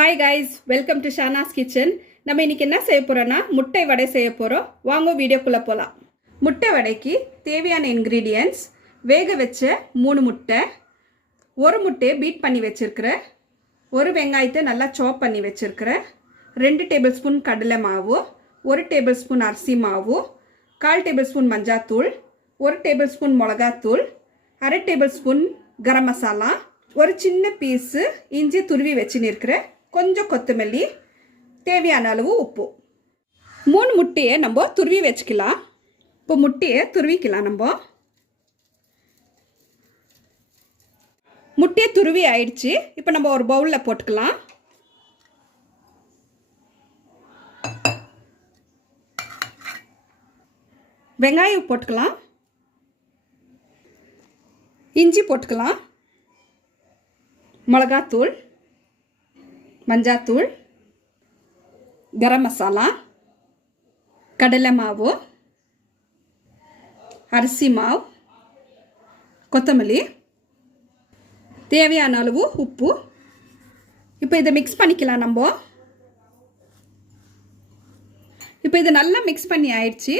Hi guys, welcome to Shahnaz kitchen. நம்ம இன்னைக்கு என்ன செய்ய போறோம்னா முட்டை வடை செய்ய போகிறோம். வாங்க வீடியோக்குள்ளே போகலாம். முட்டை வடைக்கு தேவையான இன்க்ரீடியன்ட்ஸ்: வேக வச்ச 3 முட்டை, ஒரு முட்டையை பீட் பண்ணி வச்சுருக்கிறேன், ஒரு வெங்காயத்தை நல்லா சாப் பண்ணி வச்சுருக்கிறேன், 2 டேபிள் ஸ்பூன் கடலை மாவு, 1 டேபிள் ஸ்பூன் அரிசி மாவு, 1/4 டேபிள் ஸ்பூன் மஞ்சாத்தூள், 1 டேபிள் ஸ்பூன் மிளகாத்தூள், 1/2 டேபிள் ஸ்பூன் கரம் மசாலா, ஒரு சின்ன பீஸு இஞ்சி துருவி வச்சுன்னு இருக்கிறேன், கொஞ்சம் கொத்தமல்லி, தேவையான அளவு உப்பு. 3 முட்டையை நம்ம துருவி வச்சுக்கலாம். இப்போ முட்டையை துருவிக்கலாம். முட்டையை துருவி ஆயிடுச்சு. இப்போ நம்ம ஒரு பவுலில் போட்டுக்கலாம். வெங்காயம் போட்டுக்கலாம், இஞ்சி போட்டுக்கலாம், மிளகாத்தூள், மஞ்சாத்தூள், கரம் மசாலா, கடலை மாவு, அரிசி மாவு, கொத்தமல்லி, தேவையான அளவு உப்பு. இப்போ இதை மிக்ஸ் பண்ணிக்கலாம். இப்போ இது நல்லா மிக்ஸ் பண்ணி ஆயிடுச்சு.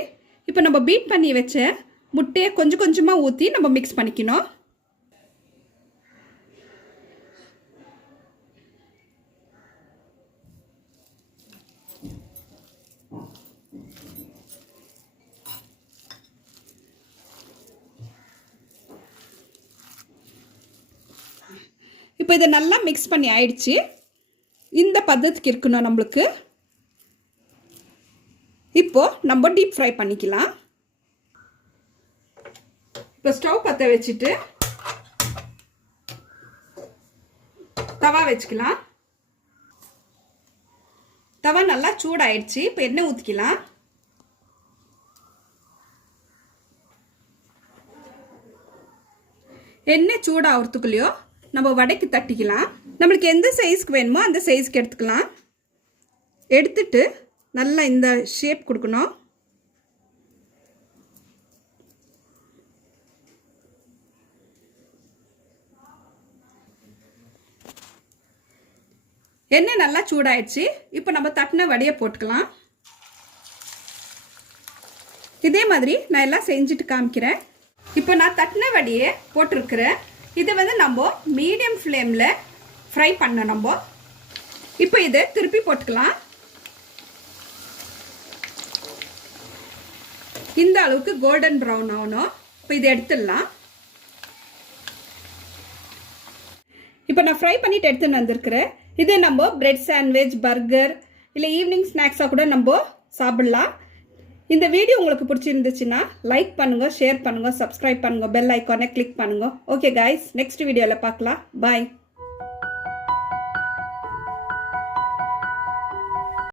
இப்போ நம்ம பீட் பண்ணி வச்ச முட்டையை கொஞ்சம் கொஞ்சமாக ஊற்றி நம்ம மிக்ஸ் பண்ணிக்கணும். இப்போ இதை நல்லா மிக்ஸ் பண்ணி ஆயிடுச்சு. இந்த பதத்துக்கு இருக்கணும் நம்மளுக்கு. இப்போ நம்ம டீப் ஃப்ரை பண்ணிக்கலாம். இப்போ ஸ்டவ் பற்ற வச்சுட்டு தவா வச்சுக்கலாம். தவா நல்லா சூடாயிடுச்சு. இப்போ எண்ணெய் ஊற்றிக்கலாம். எண்ணெய் சூடாகிறதுக்குள்ளேயோ நம்ம வடைக்கு தட்டிக்கலாம். நம்மளுக்கு எந்த சைஸ்க்கு வேணுமோ அந்த சைஸ்க்கு எடுத்துக்கலாம். எடுத்துட்டு நல்லா இந்த ஷேப் கொடுக்கணும். எண்ணெய் நல்லா சூடாயிடுச்சு. இப்போ நம்ம தட்டின வடையை போட்டுக்கலாம். இதே மாதிரி நான் எல்லாம் செஞ்சுட்டு காமிக்கிறேன். இப்போ நான் தட்டின வடையை போட்டிருக்கிறேன். இதை நம்ம மீடியம் ஃப்ளேமில் ஃப்ரை பண்ணணும். இப்போ இதை திருப்பி போட்டுக்கலாம். இந்த அளவுக்கு கோல்டன் ப்ரௌன் ஆகணும். இப்போ இதை எடுத்துடலாம். இப்போ நான் ஃப்ரை பண்ணிட்டு எடுத்துன்னு வந்திருக்கிறேன். இது நம்ம பிரெட் சாண்ட்விச், பர்கர் இல்லை ஈவினிங் ஸ்நாக்ஸாக கூட நம்ம சாப்பிடலாம். இந்த வீடியோ உங்களுக்கு பிடிச்சிருந்துச்சுன்னா லைக் பண்ணுங்கள், ஷேர் பண்ணுங்கள், சப்ஸ்கிரைப் பண்ணுங்கள், பெல் ஐக்கானை கிளிக் பண்ணுங்கள். ஓகே கைஸ், நெக்ஸ்ட் வீடியோவில் பார்க்கலாம். பாய்.